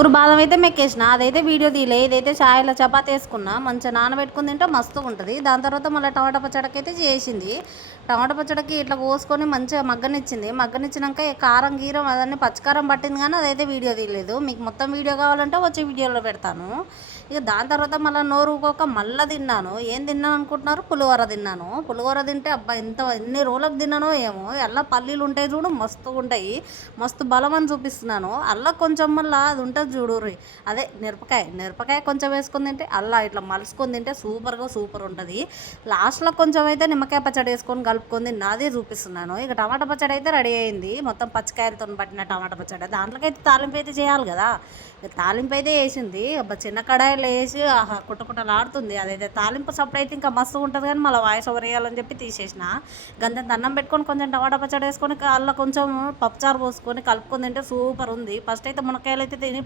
ఊరు బాదం అయితే మెక్కేసిన, అదైతే వీడియో తీయలే. ఇదైతే చాయ్లో చపాతీ వేసుకున్నా, మంచిగా నానబెట్టుకుని తింటే మస్తుగా ఉంటుంది. దాని తర్వాత మళ్ళీ టమాటా పచ్చడికి అయితే చేసింది. టమాటా పచ్చడికి ఇట్లా కోసుకొని మంచిగా మగ్గనిచ్చింది. మగ్గనిచ్చినాక కారం గీరం అదన్నీ పచ్చికారం పట్టింది, కానీ అదైతే వీడియో తీయలేదు. మీకు మొత్తం వీడియో కావాలంటే వచ్చే వీడియోలో పెడతాను. ఇక దాని తర్వాత మళ్ళీ నోరు ఊకోక మళ్ళీ తిన్నాను. ఏం తిన్నాను అనుకుంటున్నారు? పులిహోర తిన్నాను. పులిహోర తింటే అబ్బా ఎన్ని రోజులకు తిన్నానో ఏమో. అలా పల్లీలు ఉంటాయి చూడు, మస్తుగా ఉంటాయి, మస్తు బలం అని చూపిస్తున్నాను. అల్లా కొంచెం మళ్ళీ అది ఉంటుంది చూడు, అదే మిరపకాయ కొంచెం వేసుకొని తింటే, అల్లా ఇట్లా మలుసుకొని తింటే సూపర్ ఉంటుంది. లాస్ట్లో కొంచెం అయితే నిమ్మకాయ పచ్చడి వేసుకొని కలుపుకొని నాదే చూపిస్తున్నాను. ఇక టమాటా పచ్చడి అయితే రెడీ అయింది, మొత్తం పచ్చికాయలతో పట్టిన టమాటా పచ్చడి. దాంట్లోకైతే తాలింపు అయితే చేయాలి కదా. తాలింపు అయితే వేసింది, చిన్న కడాయిలో వేసి కుట్టకుట్టలాడుతుంది. అదైతే తాలింపు సప్పుడు అయితే ఇంకా మస్తు ఉంటుంది, కానీ మళ్ళీ వాయిస్ ఓవర్ వేయాలని చెప్పి తీసేసిన. గంత అన్నం పెట్టుకొని కొంచెం టమాటా పచ్చడి వేసుకొని అల్ల కొంచెం పప్పుచారు పోసుకొని కలుపుకొని తింటే సూపర్ ఉంది. ఫస్ట్ అయితే మునక్కాయలు అయితే తిని